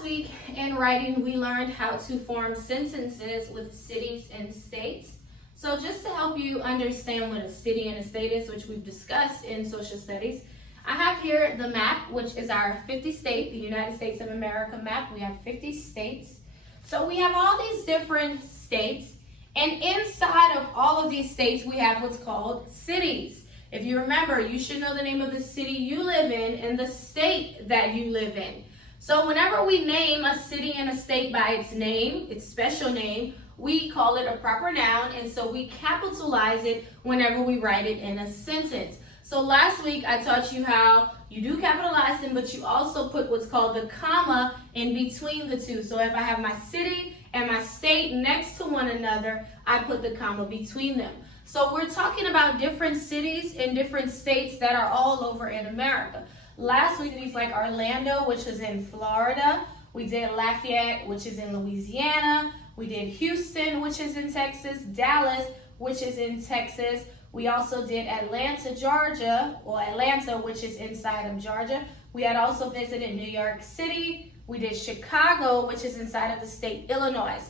last week in writing, we learned how to form sentences with cities and states. So just to help you understand what a city and a state is, which we've discussed in social studies, I have here the map, which is our 50 state, the United States of America map. We have 50 states. So we have all these different states, and inside of all of these states, we have what's called cities. If you remember, you should know the name of the city you live in and the state that you live in. So whenever we name a city and a state by its name, its special name, we call it a proper noun, and so we capitalize it whenever we write it in a sentence. So last week I taught you how you do capitalize them, but you also put what's called the comma in between the two. So if I have my city and my state next to one another, I put the comma between them. So we're talking about different cities and different states that are all over in America. Last week, we like Orlando, which is in Florida. We did Lafayette, which is in Louisiana. We did Houston, which is in Texas. Dallas, which is in Texas. We also did Atlanta, Georgia, or Atlanta, which is inside of Georgia. We had also visited New York City. We did Chicago, which is inside of the state Illinois.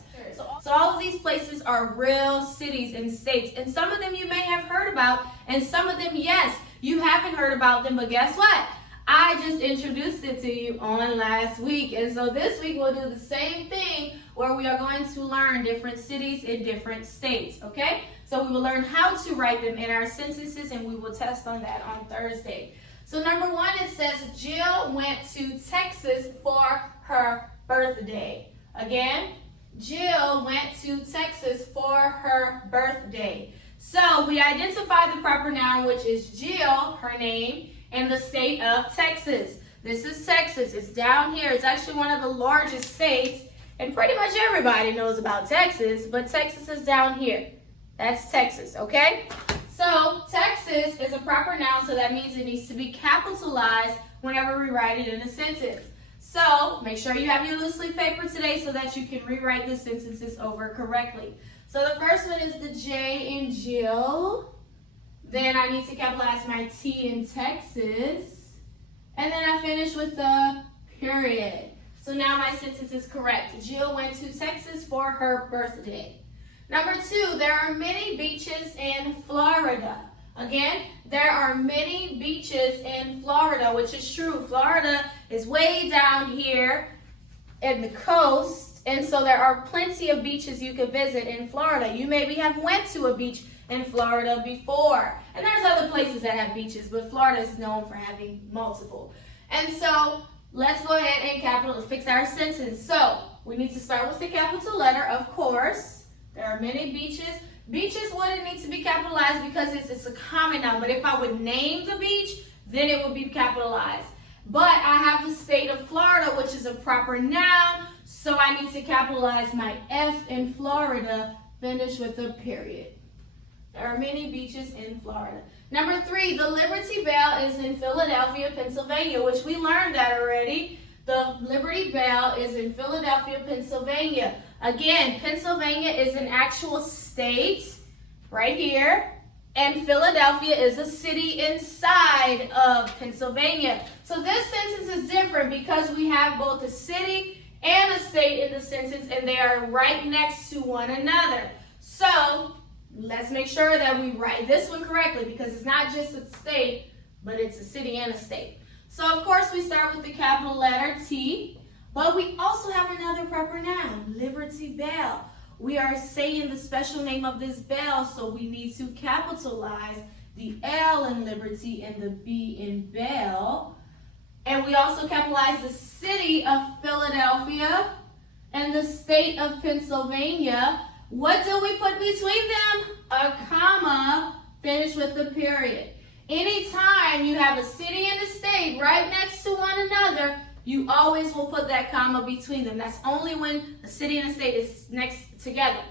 So all of these places are real cities and states, and some of them you may have heard about, and some of them, yes, you haven't heard about them, but guess what? I just introduced it to you on last week, and so this week we'll do the same thing where we are going to learn different cities in different states, okay? So we will learn how to write them in our sentences, and we will test on that on Thursday. So number one, it says Jill went to Texas for her birthday. Again, Jill went to Texas for her birthday. So we identify the proper noun, which is Jill, her name, and the state of Texas. This is Texas. It's down here. It's actually one of the largest states, and pretty much everybody knows about Texas, but Texas is down here. That's Texas, okay? So Texas is a proper noun, so that means it needs to be capitalized whenever we write it in a sentence. So make sure you have your loose leaf paper today so that you can rewrite the sentences over correctly. So the first one is the J in Jill. Then I need to capitalize my T in Texas. And then I finish with the period. So now my sentence is correct. Jill went to Texas for her birthday. Number two, there are many beaches in Florida. Again, there are many beaches in Florida, which is true. Florida is way down here in the coast, and so there are plenty of beaches you could visit in Florida. You maybe have went to a beach in Florida before, and there's other places that have beaches, but Florida is known for having multiple. And so let's go ahead and fix our sentence. So we need to start with the capital letter, of course. There are many beaches. Beaches wouldn't need to be capitalized because it's a common noun, but if I would name the beach, then it would be capitalized. But I have the state of Florida, which is a proper noun, so I need to capitalize my F in Florida, finish with a period. There are many beaches in Florida. Number three, the Liberty Bell is in Philadelphia, Pennsylvania, which we learned that already. The Liberty Bell is in Philadelphia, Pennsylvania. Again, Pennsylvania is an actual state right here, and Philadelphia is a city inside of Pennsylvania. So this sentence is different because we have both a city and a state in the sentence, and they are right next to one another. So let's make sure that we write this one correctly because it's not just a state, but it's a city and a state. So of course we start with the capital letter T, but we also have another proper noun, Liberty Bell. We are saying the special name of this bell, so we need to capitalize the L in Liberty and the B in Bell. And we also capitalize the city of Philadelphia and the state of Pennsylvania. What do we put between them? A comma, finish with the period. Anytime you have a city and a state right next to one another, you always will put that comma between them. That's only when a city and a state is next together.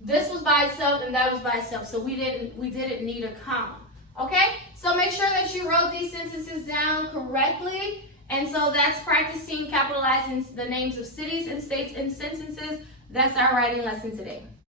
This was by itself and that was by itself, so we didn't need a comma. Okay? So make sure that you wrote these sentences down correctly. And so that's practicing capitalizing the names of cities and states in sentences. That's our writing lesson today.